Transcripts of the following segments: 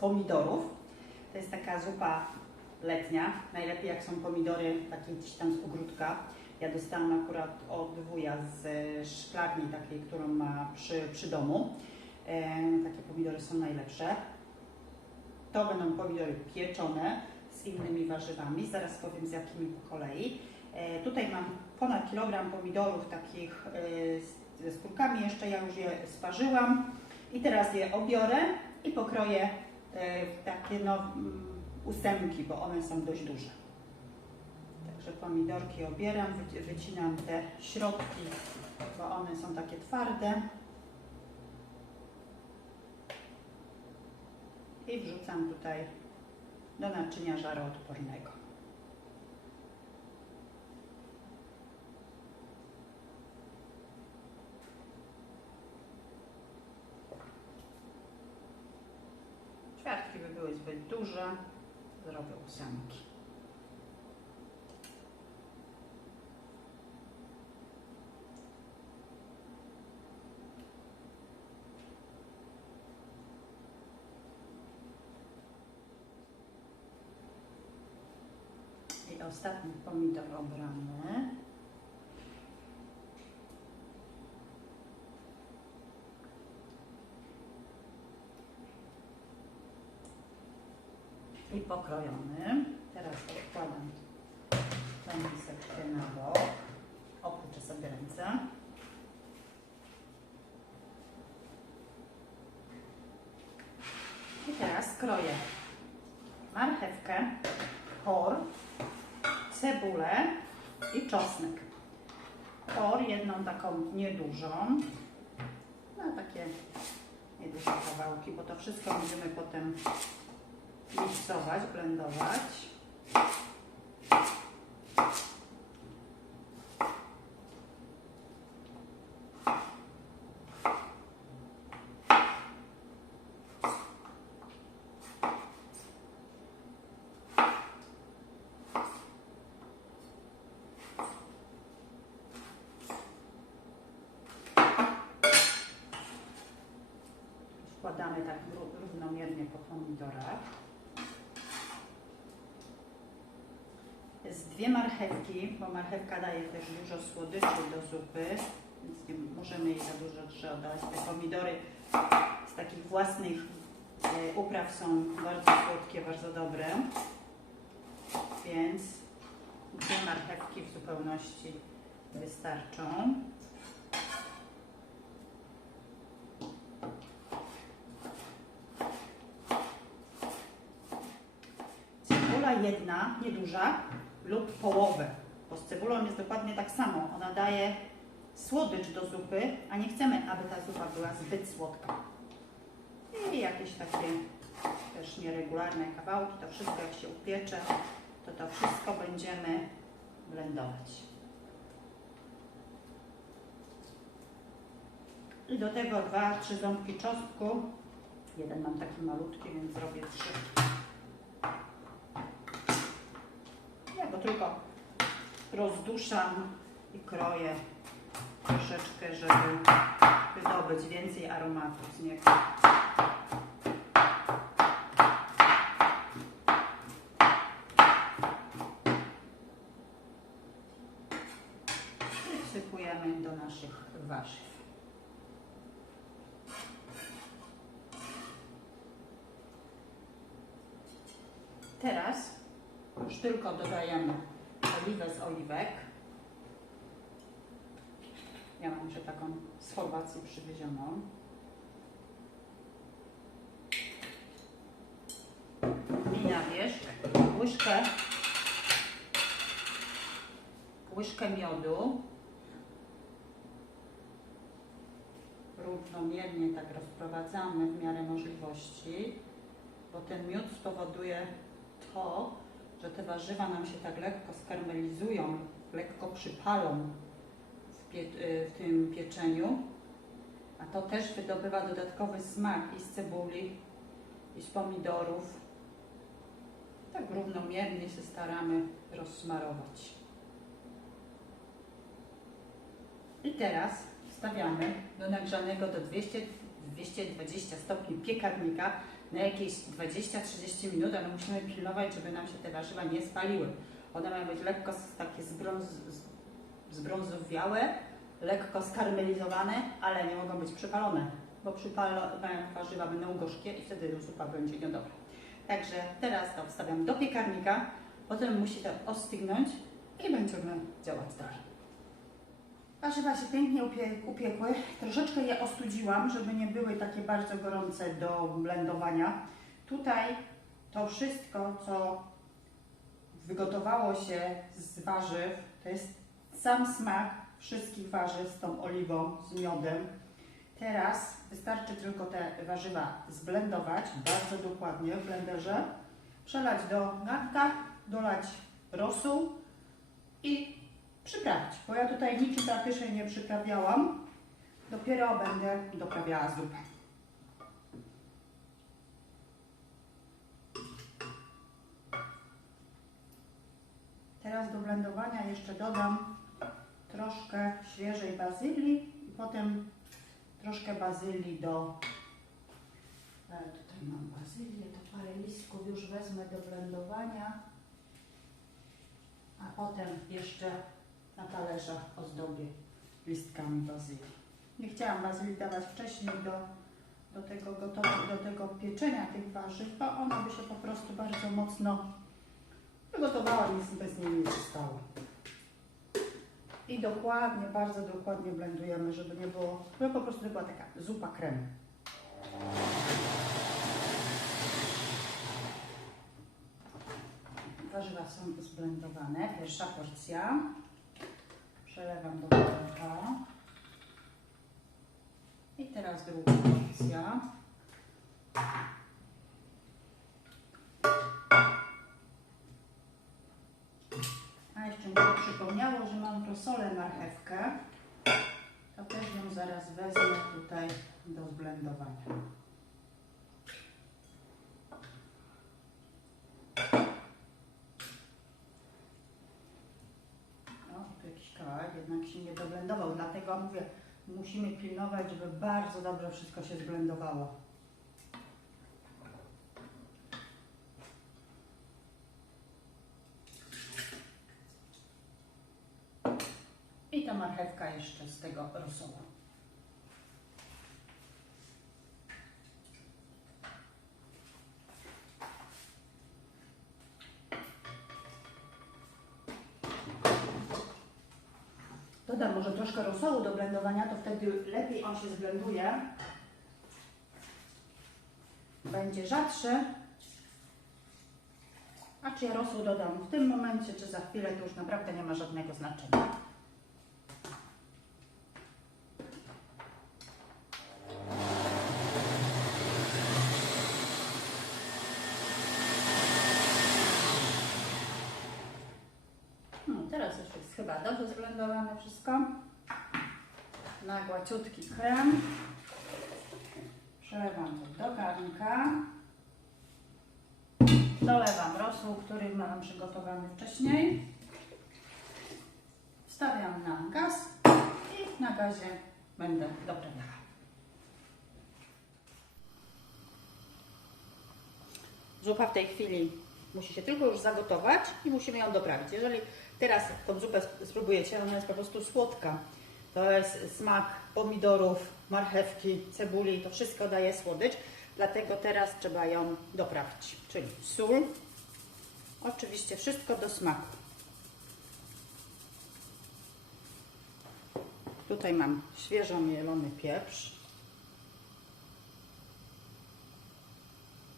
pomidorów. To jest taka zupa letnia. Najlepiej jak są pomidory takie gdzieś tam z ogródka. Ja dostałam akurat od wuja z szklarni takiej, którą ma przy, przy domu. E, takie pomidory są najlepsze. To będą pomidory pieczone z innymi warzywami. Zaraz powiem z jakimi po kolei. E, tutaj mam ponad kilogram pomidorów takich e, z- ze skórkami. Jeszcze ja już je sparzyłam. I teraz je obiorę i pokroję takie no, mm, ósemki, bo one są dość duże. Także pomidorki obieram, wyci- wycinam te środki, bo one są takie twarde. I wrzucam tutaj do naczynia żaroodpornego. Ćwiartki by były zbyt duże, zrobię ósemki. I ostatni pomidor obrany. I pokrojony. Teraz odkładam tę miseczkę na bok. Opłuczę sobie ręce. I teraz kroję marchewkę, por, cebulę i czosnek. Por jedną taką niedużą, na takie nieduże kawałki, bo to wszystko będziemy potem miksować, blendować. Wkładamy tak ró- równomiernie po pomidorach. Z dwie marchewki, bo marchewka daje też dużo słodyczy do zupy, więc nie możemy jej za dużo trzeba Te pomidory z takich własnych e, upraw są bardzo słodkie, bardzo dobre, więc dwie marchewki w zupełności wystarczą. Jedna, nieduża lub połowę, bo z cebulą jest dokładnie tak samo. Ona daje słodycz do zupy, a nie chcemy, aby ta zupa była zbyt słodka. I jakieś takie też nieregularne kawałki, to wszystko jak się upiecze, to to wszystko będziemy blendować. I do tego dwa, trzy ząbki czosnku. Jeden mam taki malutki, więc zrobię trzy. Go tylko rozduszam i kroję troszeczkę, żeby wydobyć więcej aromatu z niego. Wsypujemy do naszych warzyw. Teraz już tylko dodajemy oliwę z oliwek. Ja mam jeszcze taką z Chorwacji przywiezioną. I na wierzch łyżkę, łyżkę miodu. Równomiernie tak rozprowadzamy w miarę możliwości, bo ten miód spowoduje to, że te warzywa nam się tak lekko skarmelizują, lekko przypalą w, pie, y, w tym pieczeniu, a to też wydobywa dodatkowy smak i z cebuli, i z pomidorów. Tak równomiernie się staramy rozsmarować. I teraz wstawiamy do nagrzanego do 200, 220 stopni piekarnika na jakieś 20-30 minut, ale musimy pilnować, żeby nam się te warzywa nie spaliły. One mają być lekko takie zbrąz, zbrązowiałe, lekko skarmelizowane, ale nie mogą być przypalone, bo przypalone warzywa będą gorzkie i wtedy zupa będzie niedobra. Także teraz to wstawiam do piekarnika, potem musi to ostygnąć i będziemy działać dalej. Warzywa się pięknie upie- upiekły. Troszeczkę je ostudziłam, żeby nie były takie bardzo gorące do blendowania. Tutaj to wszystko, co wygotowało się z warzyw, to jest sam smak wszystkich warzyw z tą oliwą, z miodem. Teraz wystarczy tylko te warzywa zblendować bardzo dokładnie w blenderze, przelać do garnka, dolać rosół i przyprawić, bo ja tutaj niczym praktycznie nie przyprawiałam. Dopiero będę doprawiała zupę. Teraz do blendowania jeszcze dodam troszkę świeżej bazylii i potem troszkę bazylii do... E, tutaj mam bazylię, to parę listków już wezmę do blendowania. A potem jeszcze na talerzach ozdobię listkami bazylii. Nie chciałam bazylii dawać wcześniej do, do tego gotowania, do tego pieczenia tych warzyw, bo ono by się po prostu bardzo mocno wygotowała, nic bez niej nie zostało. I dokładnie, bardzo dokładnie blendujemy, żeby nie było, żeby po prostu była taka zupa krem. Warzywa są zblendowane. Pierwsza porcja. Przelewam do garnka. I teraz druga porcja. A jeszcze mi się przypomniało, że mam rosolę marchewkę. To też ją zaraz wezmę tutaj do zblendowania. Jednak się nie doblendował, dlatego mówię, musimy pilnować, żeby bardzo dobrze wszystko się zblendowało. I ta marchewka jeszcze z tego rosołu. Dodam może troszkę rosołu do blendowania, to wtedy lepiej on się zblenduje. Będzie rzadszy. A czy ja rosół dodam w tym momencie, czy za chwilę, to już naprawdę nie ma żadnego znaczenia. No, teraz już jest chyba zblendowane wszystko. Na głaciutki krem. Przelewam to do garnka. Dolewam rosół, który mam przygotowany wcześniej. Wstawiam na gaz i na gazie będę doprawiała. Zupa w tej chwili musi się tylko już zagotować i musimy ją doprawić. Jeżeli teraz tą zupę sp- spróbujecie, ona jest po prostu słodka. To jest smak pomidorów, marchewki, cebuli, to wszystko daje słodycz. Dlatego teraz trzeba ją doprawić. Czyli sól, oczywiście wszystko do smaku. Tutaj mam świeżo mielony pieprz.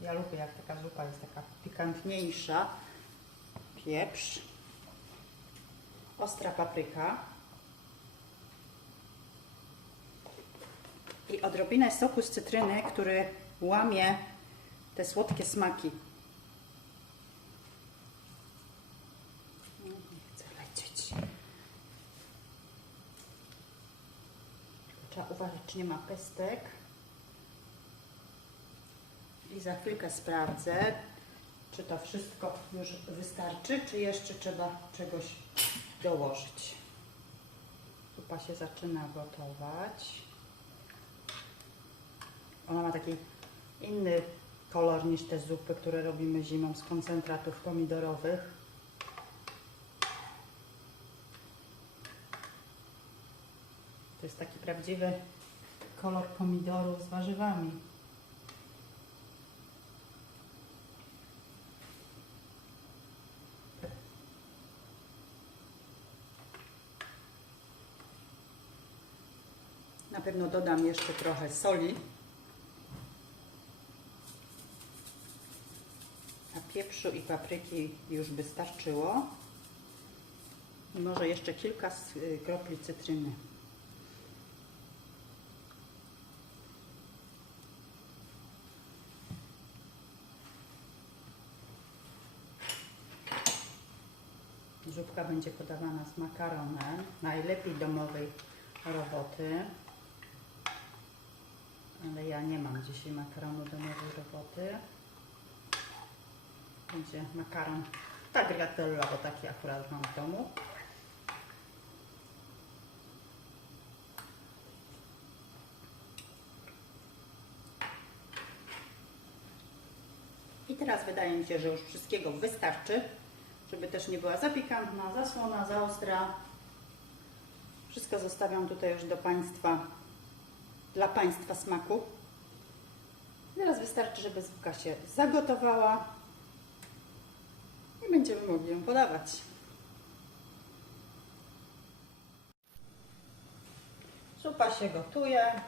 Ja lubię jak taka zupa jest taka pikantniejsza. Pieprz. Ostra papryka. I odrobinę soku z cytryny, który łamie te słodkie smaki. Nie chcę lecieć. Trzeba uważać, czy nie ma pestek. I za chwilkę sprawdzę, czy to wszystko już wystarczy, czy jeszcze trzeba czegoś dołożyć. zupa się zaczyna gotować. Ona ma taki inny kolor niż te zupy, które robimy zimą z koncentratów pomidorowych. To jest taki prawdziwy kolor pomidorów z warzywami. Pewno dodam jeszcze trochę soli. A pieprzu i papryki już by starczyło. I może jeszcze kilka kropli cytryny. Zupka będzie podawana z makaronem, najlepiej domowej roboty. Ale ja nie mam dzisiaj makaronu domowej roboty. Będzie makaron tagliatella, bo taki akurat mam w domu. I teraz wydaje mi się, że już wszystkiego wystarczy, żeby też nie była za pikantna, za słona, za ostra. Wszystko zostawiam tutaj już do Państwa, dla Państwa smaku. Teraz wystarczy, żeby zupka się zagotowała i będziemy mogli ją podawać. Zupa się gotuje.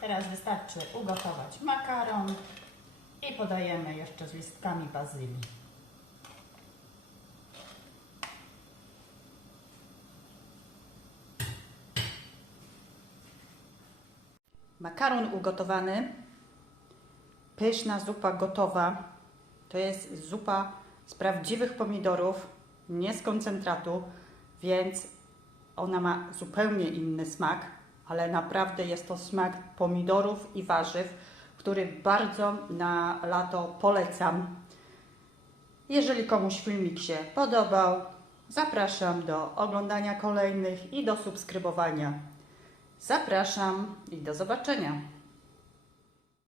Teraz wystarczy ugotować makaron i podajemy jeszcze z listkami bazylii. Makaron ugotowany, pyszna zupa gotowa. To jest zupa z prawdziwych pomidorów, nie z koncentratu, więc ona ma zupełnie inny smak, ale naprawdę jest to smak pomidorów i warzyw, który bardzo na lato polecam. Jeżeli komuś filmik się podobał, zapraszam do oglądania kolejnych i do subskrybowania. Zapraszam i do zobaczenia.